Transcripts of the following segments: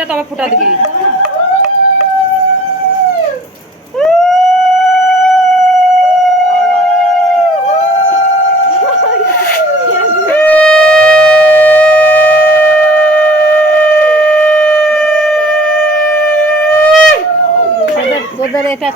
দে তবে ফুটা দিবি। তোদের এটা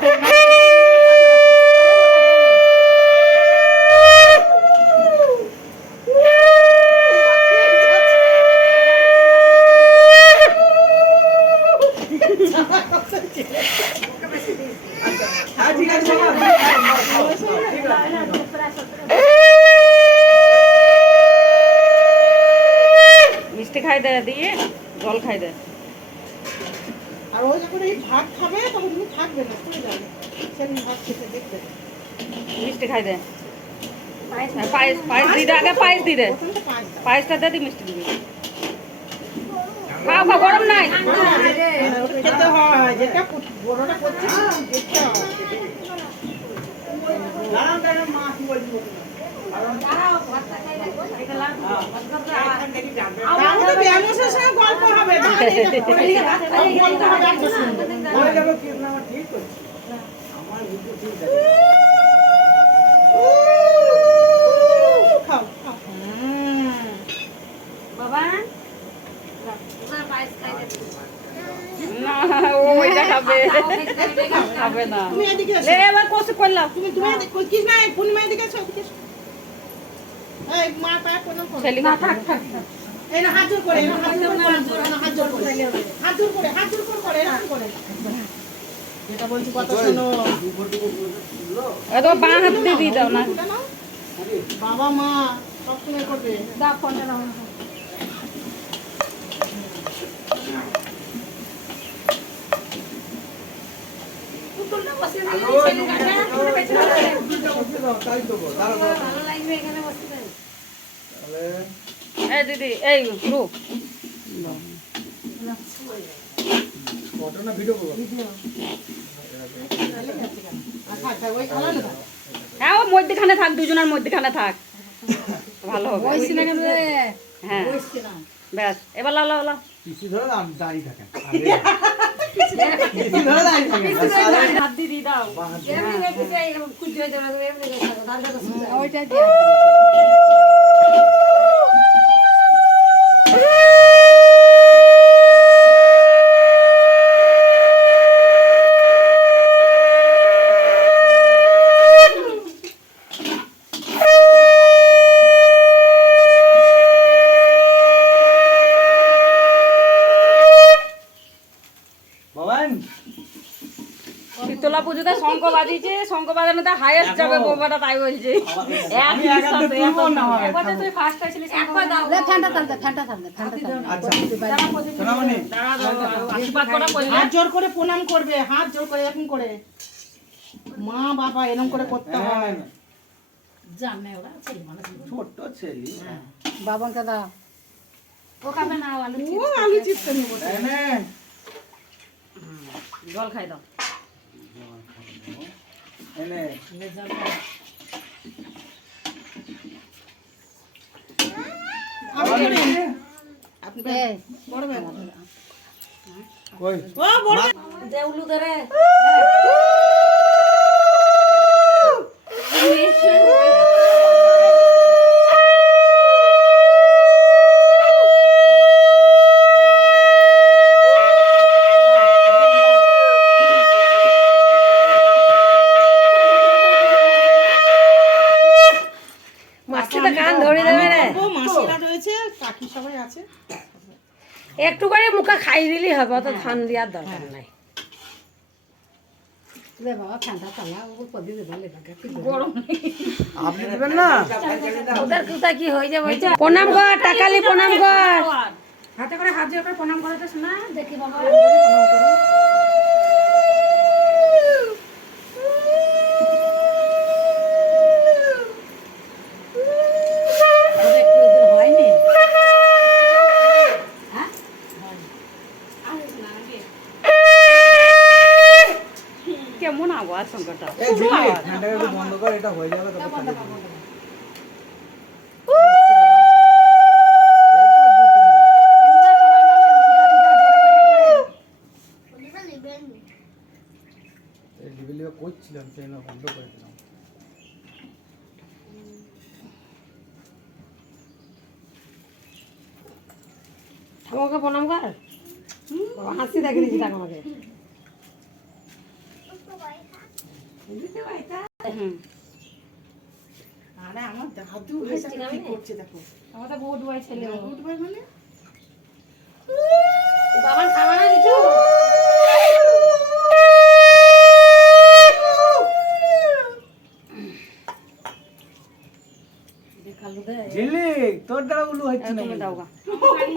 মিষ্টি খাই দে, দিয়ে জল খাই দে। আর ও যখন এই ভাত খাবে তখন তুমি থাকবে না, চলে যাবে। সেদিন ভাত খেতে দেখবে। মিষ্টি খাই দে। পায়েস পায়েস দি দে, আগে পায়েস দি দে। প্রথমে তো পাঁচ দাও। পায়েসটা দে, দি মিষ্টি দিবি। খাও খাও, গরম নাই। ওটা খেতে হয়, যেটা বড়টা করছে না, দেখতে হয়। তাহলে তো ব্যায়ামের সঙ্গে গল্প হবে, তাহলে এটা করে নিয়ে গল্প হবে একটা সঙ্গে। খাও, খাও। বাবা না, ও ওইটা খাবে। খাবে না। তুমি এদিকে এসো। লে এবার কোসে করলাম। তুমি এদিকে কৃষ্ণা, এই পূর্ণিমা এদিকে এসো, এদিকে এসো। এই মা পায়ে প্রণাম করো। ছেলে থাক থাক। এই না হাত জোর করে, এই না হাত জোর করে, হাত জোর করে, হাত জোর করে, হাত জোর করে, এরকম করে। যেটা বলছি কথা শোনো। এ তো বাঁ হাত দিয়ে দিয়ে দাও না। এটা নাও। বাবা মা সবসময় করবে। দা ফোনটা নাও। পুতুলটা বসে দিলে ছেলে গাটা পুরো পেছনে ভালো লাগবে এখানে বসে দেন। এই দিদি, এই রু। আচ্ছা ওই খালা না। হ্যাঁ, ও মধ্যখানে থাক, দুজনের মধ্যখানে থাক, ভালো হবে। বইছি না কেন রে? হ্যাঁ ব্যাস, এবার লাও লাও লাও। হাত দিয়ে দিয়ে দাও। এমনি রেখেছে এরকম কুজি হয়ে যাবে এমনি রেখে দাও দাঁড়া দাও ওইটা দিয়ে শীতলা পুজোতে শঙ্খ বাজিয়েছে, শঙ্খ বাজানোতে হাইয়েস্ট যাবে বোবাটা, তাই বলছে। একই সাথে একবার তুই ফার্স্ট হয়েছিলিস একবার দাও ঠান্ডা ঠান্ডা ঠান্ডা ঠান্ডা ঠান্ডা আশীর্বাদ করা করলে হাত জোর করে প্রণাম করবে, হাত জোর করে এরকম করে। মা বাবা এরকম করে করতে হয়। জানে ওরা ছেলে মানুষ ছোট্ট ছেলে বাবাকে দাও ও খাবে না আলু ও আলু চিপস নিয়ে বসে। জল খাই দাও। এনে আপনি এই বড় ভাই। কই ও বড় ভাই। দেউলু ধরে মাসিটা কান ধরে দেবে রে। ও মাসিরা রয়েছে, কাকি সবাই আছে। একটু করে মুখে খাই দিলেই হবে, অত ধান দেওয়ার দরকার নাই। রে বাবা ঠান্ডা চালা ও কদি দেবা লেগে গরম আপনি দিবেন না ওদের কোথায় কি হয়ে যাবে প্রণাম কর টাকালি প্রণাম কর হাতে করে হাত দিয়ে করে প্রণাম করতে শোনা দেখি বাবা প্রণাম করো কেমন আওয়াজ সংকটটা এই ঝিলি ঠান্ডা একটু বন্ধ কর, এটা হয়ে যাবে তবে বন্ধ কর বন্ধ কর করছিলাম সেই না বন্ধ করে দিলাম। ঠাকুমাকে প্রণাম কর। বাবা হাসি দেখে দিচ্ছি ঠাকুমাকে। আরে আমার দাদু এসে কি করছে দেখো। আমার তো বহুত বয় ছেলে। গুড বাই মানে বাবা খাওয়া না কিছু? ঝিলি তোর দ্বারা উলু হচ্ছে না তুমি দাও গা। এই,